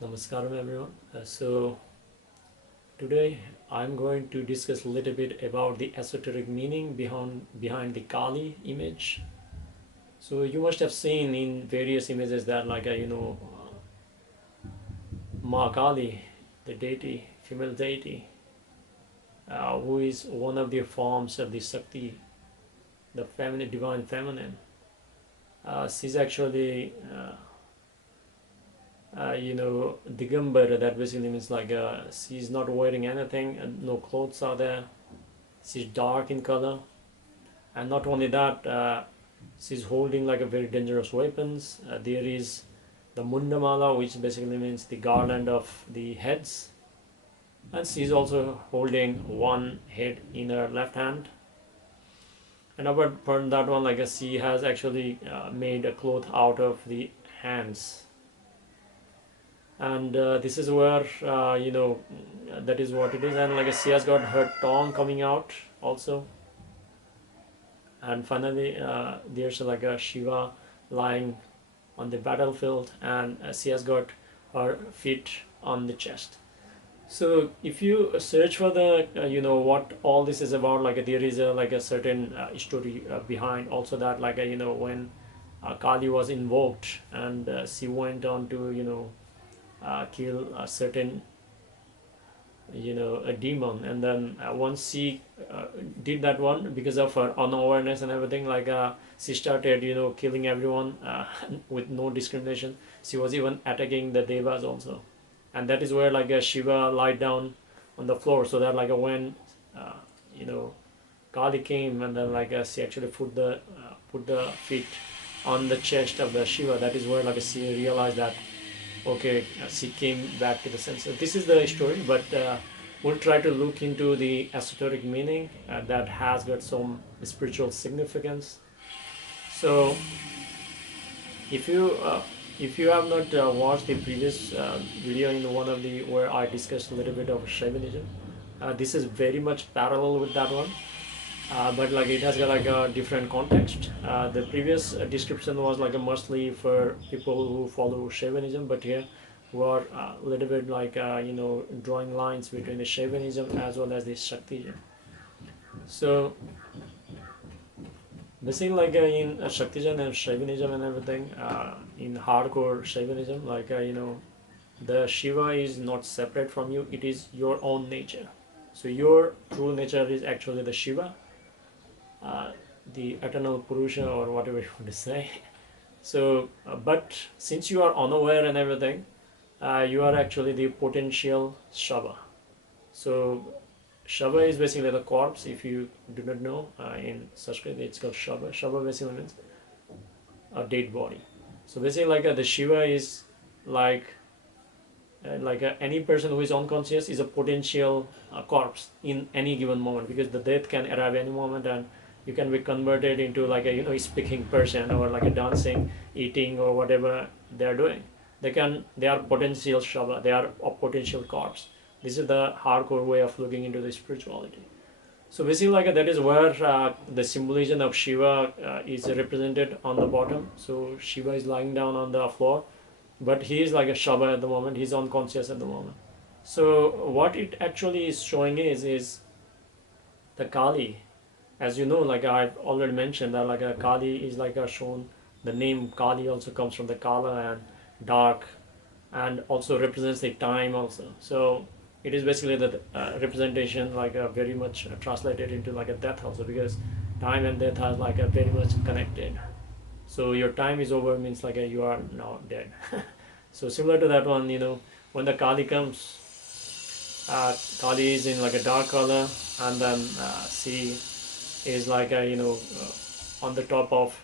Namaskaram everyone. So today I'm going to discuss a little bit about the esoteric meaning behind the Kali image. So you must have seen in various images that Ma Kali, the deity, female deity, who is one of the forms of the Shakti, the feminine, divine feminine. She's actually Digambara, that basically means she's not wearing anything, and no clothes are there. She's dark in color, and not only that, she's holding like a very dangerous weapons. There is the Mundamala, which basically means the garland of the heads, and she's also holding one head in her left hand. And apart from that one, she has actually made a cloth out of the hands. And this is where that is what it is. And she has got her tongue coming out also. And finally there's like a Shiva lying on the battlefield, and she has got her feet on the chest. So if you search for the what all this is about, there is a certain story behind also, that when Kali was invoked, and she went on to kill a certain a demon, and then once she did that one, because of her unawareness and everything, she started killing everyone with no discrimination. She was even attacking the devas also, and that is where Shiva lied down on the floor, so that when Kali came, and then she actually put the feet on the chest of the Shiva. That is where she realized that okay, she came back to the sense. This is the story, but we'll try to look into the esoteric meaning that has got some spiritual significance. So if you have not watched the previous video in one of the where I discussed a little bit of Shaivism, this is very much parallel with that one. But it has got a different context. The previous description was mostly for people who follow Shaivism, but here we are a little bit drawing lines between the Shaivism as well as the Shaktism. So basically in Shaktism and Shaivism and everything, in hardcore Shaivism, the Shiva is not separate from you, it is your own nature. So your true nature is actually the Shiva, the eternal Purusha, or whatever you want to say. So but since you are unaware and everything, you are actually the potential Shava. So Shava is basically the corpse. If you do not know, in Sanskrit it's called Shava. Shava basically means a dead body. So basically the Shiva is any person who is unconscious is a potential corpse in any given moment, because the death can arrive any moment, and you can be converted into a speaking person, or a dancing, eating, or whatever they are doing. They are potential Shava, they are a potential corpse. This is the hardcore way of looking into the spirituality. So basically that is where the symbolism of Shiva is represented on the bottom. So Shiva is lying down on the floor, but he is like a Shava at the moment, he's unconscious at the moment. So what it actually is showing is the Kali. As you know, I've already mentioned that a Kali is shown, the name Kali also comes from the Kala and dark, and also represents the time also. So it is basically the representation very much translated into a death also, because time and death are very much connected. So your time is over means you are now dead. So similar to that one, when the Kali comes, Kali is in a dark color, and then she is on the top of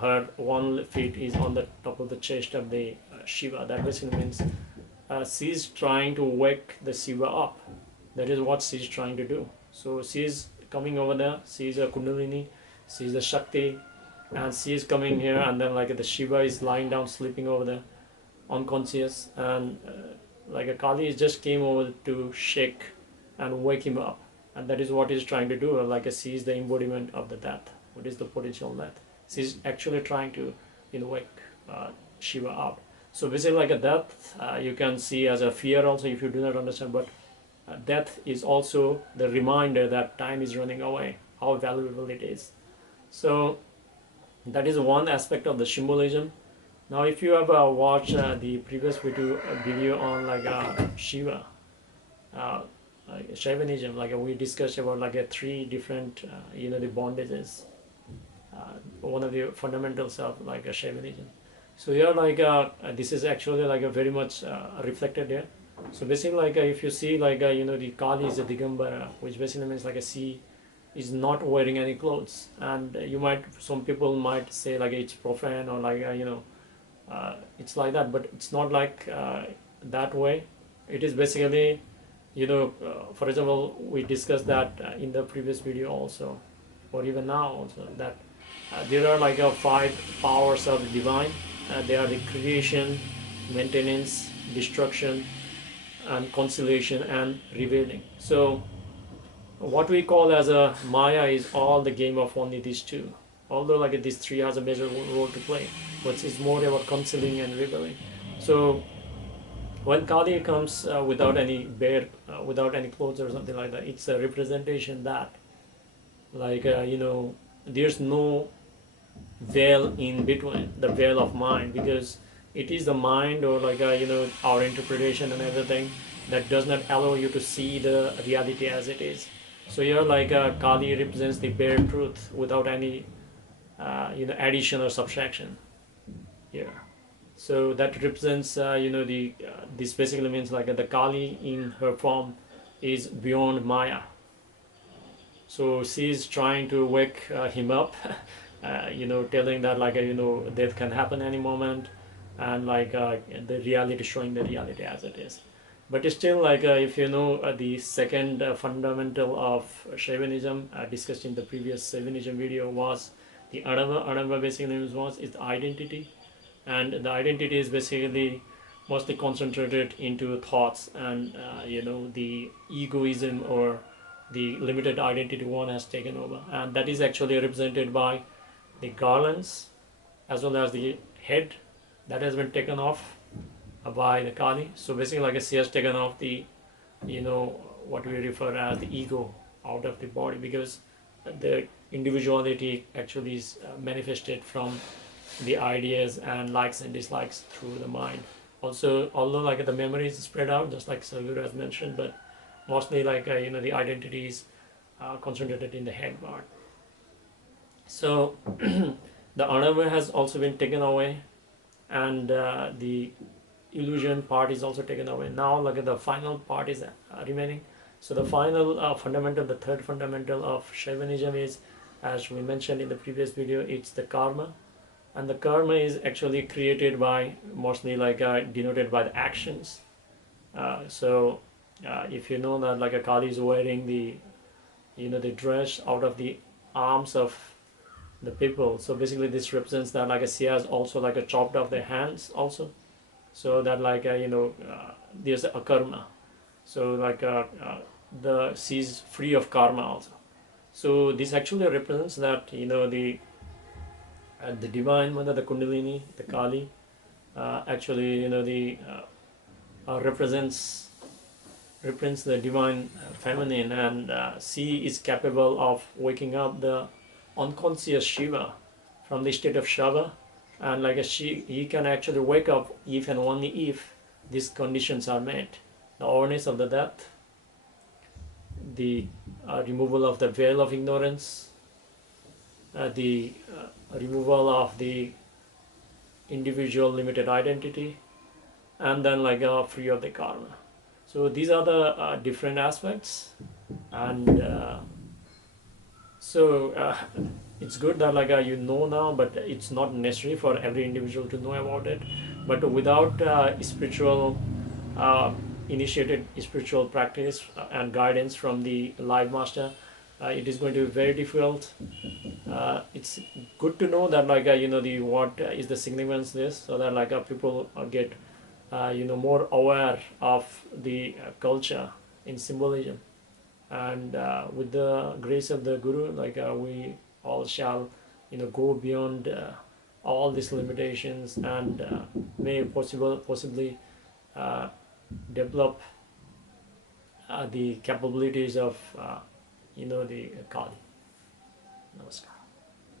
her one feet is on the top of the chest of the Shiva. That basically means she's trying to wake the Shiva up. That is what she's trying to do. So she's coming over there, she's a Kundalini, she's the Shakti, and she's coming here, and then the Shiva is lying down sleeping over there unconscious, and a Kali just came over to shake and wake him up. And that is what he's trying to do. She is the embodiment of the death. What is the potential death? She's actually trying to wake Shiva up. So basically like a death, you can see as a fear also if you do not understand, but death is also the reminder that time is running away, how valuable it is. So that is one aspect of the symbolism. Now if you have watched the previous video on like Shiva, like Shaivism, like we discussed about like a three different the bondages, one of the fundamentals of like a Shaivism. So here like this is actually like a very much reflected here. So basically like if you see like the Kali is a Digambara, which basically means like a sea is not wearing any clothes, and some people might say like it's profane or like it's like that, but it's not like that way. It is basically for example, we discussed that in the previous video also, or even now also, that there are like five powers of the divine. They are the creation, maintenance, destruction, and conciliation and revealing. So what we call as a Maya is all the game of only these two. Although like these three has a major role to play, but it's more about concealing and revealing. So when Kali comes without any clothes or something like that, it's a representation that like there's no veil in between, the veil of mind, because it is the mind or like our interpretation and everything that does not allow you to see the reality as it is. So here like Kali represents the bare truth without any addition or subtraction here. So that represents this basically means like the Kali in her form is beyond Maya. So she's trying to wake him up telling that like death can happen any moment, and like the reality, showing the reality as it is. But still like if you know the second fundamental of Shaivism discussed in the previous Shaivism video was the Anava basically is identity, and the identity is basically mostly concentrated into thoughts, and the egoism or the limited identity one has taken over, and that is actually represented by the garlands as well as the head that has been taken off by the Kali. So basically like she has taken off the what we refer as the ego out of the body, because the individuality actually is manifested from the ideas and likes and dislikes through the mind. Also, although like the memory is spread out just like Sadhguru has mentioned, but mostly like the identity is concentrated in the head part. So the Anava has also been taken away, and the illusion part is also taken away. Now like the final part is remaining. So the final fundamental, the third fundamental of Shaivism is, as we mentioned in the previous video, it's the karma. And the karma is actually created by, mostly like denoted by the actions. So if you know that like a Kali is wearing the the dress out of the arms of the people, so basically this represents that like a she has also like a chopped off their hands also, so that like there's a karma. So like she's free of karma also. So this actually represents that the divine mother, the Kundalini, the Kali, actually represents the divine feminine, and she is capable of waking up the unconscious Shiva from the state of Shava, and like he can actually wake up if and only if these conditions are met: the awareness of the death, the removal of the veil of ignorance, the removal of the individual limited identity, and then like free of the karma. So these are the different aspects, and it's good that like now, but it's not necessary for every individual to know about it. But without spiritual initiated spiritual practice and guidance from the live master, it is going to be very difficult. It's good to know that like the what is the significance this, so that like people get more aware of the culture in symbolism, and with the grace of the Guru, like we all shall go beyond all these limitations, and may possibly develop the capabilities of the Kali. Namaskar.